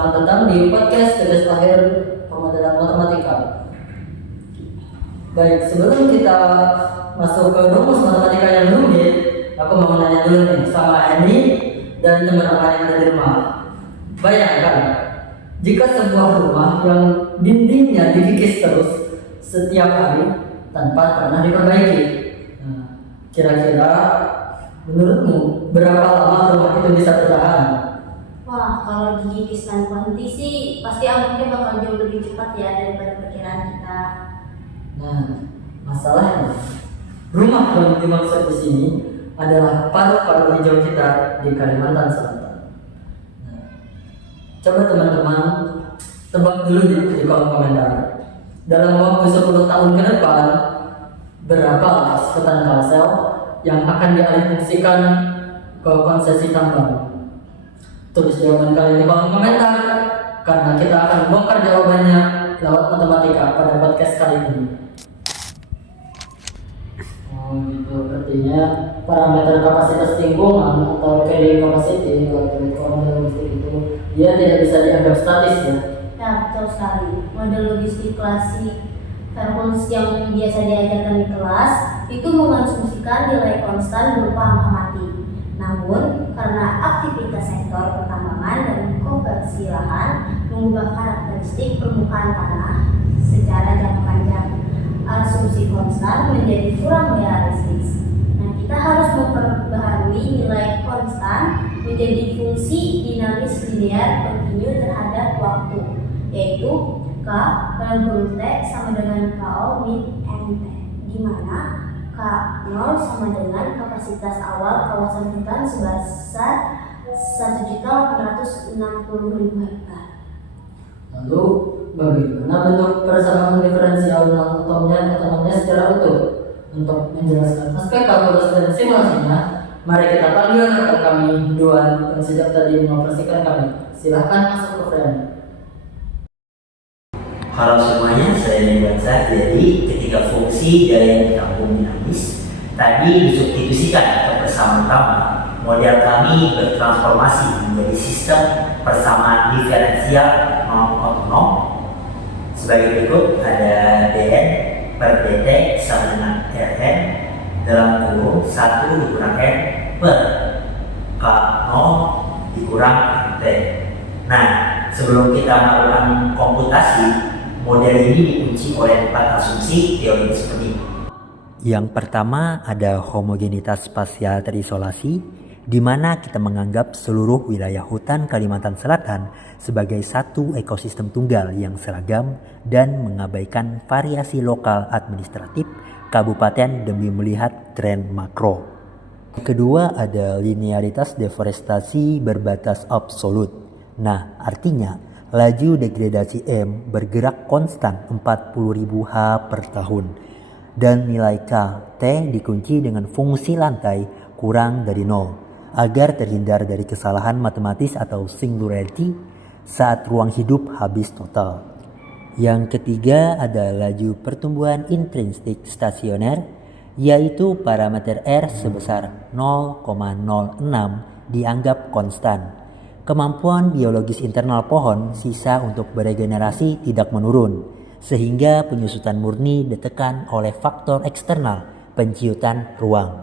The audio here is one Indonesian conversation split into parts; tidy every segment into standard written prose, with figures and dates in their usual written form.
Selamat datang di podcast tugas akhir pemodelan matematika. Baik, sebelum kita masuk ke rumus matematika yang rumit, aku mau nanya dulu nih sama Eni dan teman-teman yang ada di rumah. Bayangkan, jika sebuah rumah yang dindingnya dikikis terus setiap hari tanpa pernah diperbaiki, kira-kira menurutmu berapa lama rumah itu bisa bertahan? Wah, kalau digigis tanpa henti sih pasti ambruknya bakal jauh lebih cepat ya daripada perkiraan kita. Nah, masalahnya rumah yang dimaksud di sini adalah paru-paru hijau kita di Kalimantan Selatan. Nah, coba teman-teman tebak dulu di kolom komentar. Dalam waktu 10 tahun ke depan, berapa sekitar Kalsel yang akan dialihfungsikan ke konsesi tambang? Tulis jawaban kalian di kolom komentar, karena kita akan bongkar jawabannya lewat matematika pada podcast kali ini. Itu artinya parameter kapasitas lingkungan atau carrying capacity kalau model logistik itu dia tidak bisa dianggap statis ya. Ya, betul sekali. Model logistik klasik Verhulst yang biasa diajarkan di kelas itu mengasumsikan nilai konstan berupa angka mati. Namun, karena aktivitas sektor pertambangan dan konversi lahan mengubah karakteristik permukaan tanah secara jangka panjang, asumsi konstan menjadi kurang realistis. Nah, kita harus memperbaharui nilai konstan menjadi fungsi dinamis linear kontinu terhadap waktu, yaitu K dalam huruf T sama dengan KO min NT, di mana K0 sama dengan kapasitas awal kawasan hutan sebesar 1.860.000 hektar. Lalu bagaimana bentuk persamaan diferensial atomnya secara utuh? Untuk menjelaskan aspek kalkulus dan simulasinya, mari kita panggil rekan kami Duan yang sejak tadi mengoperasikan kami. Silahkan masuk ke frame. Halo semuanya, saya Nirwansa. Jadi ketika fungsi daya ditampung dinamis tadi disubstitusikan ke persamaan utama, model kami bertransformasi menjadi sistem persamaan diferensial non-otonom. Sebagai berikut, ada dn per dt sama dengan rn dalam kurung 1 dikurang n per k0 dikurang t. Nah, sebelum kita melakukan komputasi, model ini dikunci oleh 4 asumsi teori seperti ini. Yang pertama ada homogenitas spasial terisolasi, di mana kita menganggap seluruh wilayah hutan Kalimantan Selatan sebagai satu ekosistem tunggal yang seragam dan mengabaikan variasi lokal administratif kabupaten demi melihat tren makro. Kedua ada linearitas deforestasi berbatas absolut. Nah, artinya laju degradasi M bergerak konstan 40.000 H per tahun dan nilai K T dikunci dengan fungsi lantai kurang dari 0 agar terhindar dari kesalahan matematis atau singularity saat ruang hidup habis total. Yang ketiga ada laju pertumbuhan intrinsik stasioner, yaitu parameter R sebesar 0,06 dianggap konstan. Kemampuan biologis internal pohon sisa untuk beregenerasi tidak menurun, sehingga penyusutan murni ditekan oleh faktor eksternal penciutan ruang.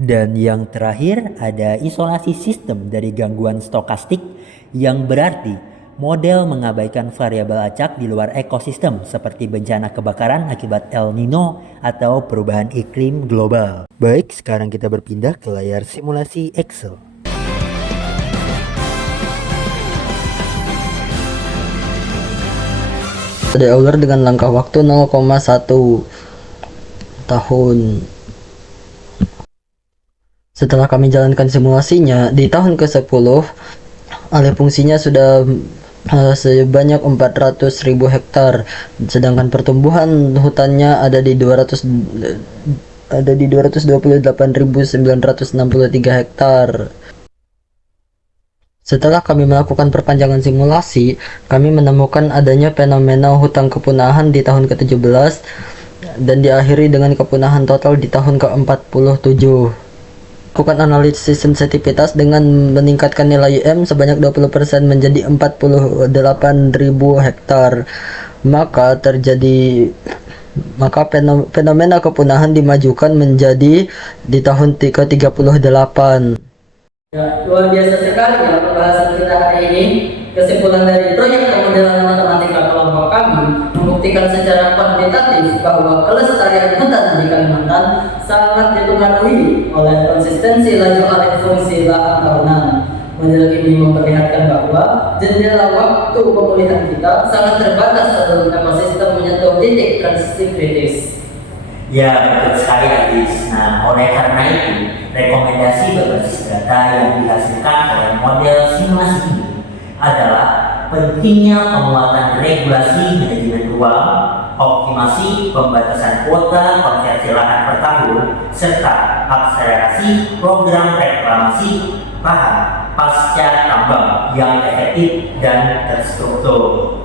Dan yang terakhir ada isolasi sistem dari gangguan stokastik, yang berarti model mengabaikan variabel acak di luar ekosistem seperti bencana kebakaran akibat El Nino atau perubahan iklim global. Baik, sekarang kita berpindah ke layar simulasi Excel. Ada Euler dengan langkah waktu 0,1 tahun. Setelah kami jalankan simulasinya, di tahun ke-10 alih fungsinya sudah sebanyak 400.000 hektar, sedangkan pertumbuhan hutannya ada di 228.963 hektar. Setelah kami melakukan perpanjangan simulasi, kami menemukan adanya fenomena hutan kepunahan di tahun ke-17 dan diakhiri dengan kepunahan total di tahun ke-47. melakukan analisis sensitivitas dengan meningkatkan nilai M sebanyak 20% menjadi 48.000 hektar. Maka fenomena kepunahan dimajukan menjadi di tahun ke-38. Ya, luar biasa sekali ya pembahasan kita hari ini. Kesimpulan dari proyek pemodelan matematika kelompok kami membuktikan secara kuantitatif bahwa kelestarian hutan di Kalimantan sangat dipengaruhi oleh konsistensi laju alih fungsi lahan tahunan. Model ini memperlihatkan bahwa jendela waktu pemulihan kita sangat terbatas sebelum ekosistem menyentuh titik transisi kritis. Ya, betul sekali Adis. Nah, oleh karena itu, rekomendasi berbasis data yang dihasilkan oleh model simulasi ini adalah pentingnya penguatan regulasi manajemen ruang, optimasi pembatasan kuota konversi lahan per tahun, serta akselerasi program reklamasi lahan pasca tambang yang efektif dan terstruktur.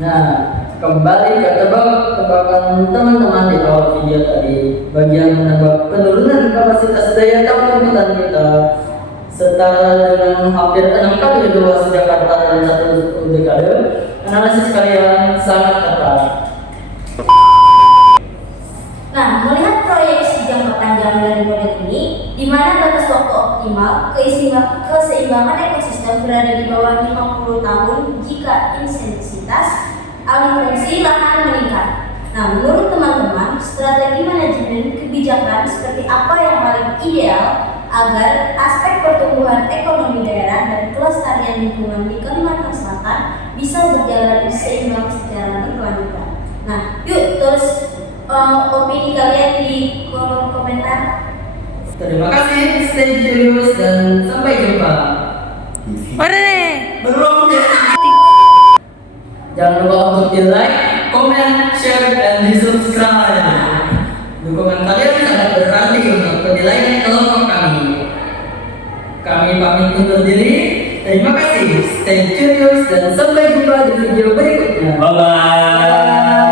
Nah, kembali ke tebak-tebakan teman-teman di awal video tadi, bagian menebak penurunan kapasitas daya tampung hutan kita setara dengan hampir 6 kali luas Jakarta dalam satu dekade. Analisis kalian sangat tepat. Nah, melihat proyeksi jangka panjang dari model ini, di mana batas waktu optimal keseimbangan ekosistem berada di bawah 50 tahun jika intensitas alih fungsi lahan meningkat. Nah, menurut teman-teman, strategi manajemen kebijakan seperti apa yang paling ideal agar aspek pertumbuhan ekonomi daerah dan kelestarian lingkungan di Kalimantan Selatan bisa berjalan seimbang secara berkelanjutan. Nah, yuk terus opini kalian di kolom komentar. Terima kasih, stay curious dan sampai jumpa. Belum ya? Jangan lupa untuk di like, comment, share, dan di subscribe. Dukungan kalian sangat berarti untuk penilaian kelompok kami. Kami pamit undur diri. Terima kasih, stay curious dan sampai jumpa di video berikutnya. Bye bye.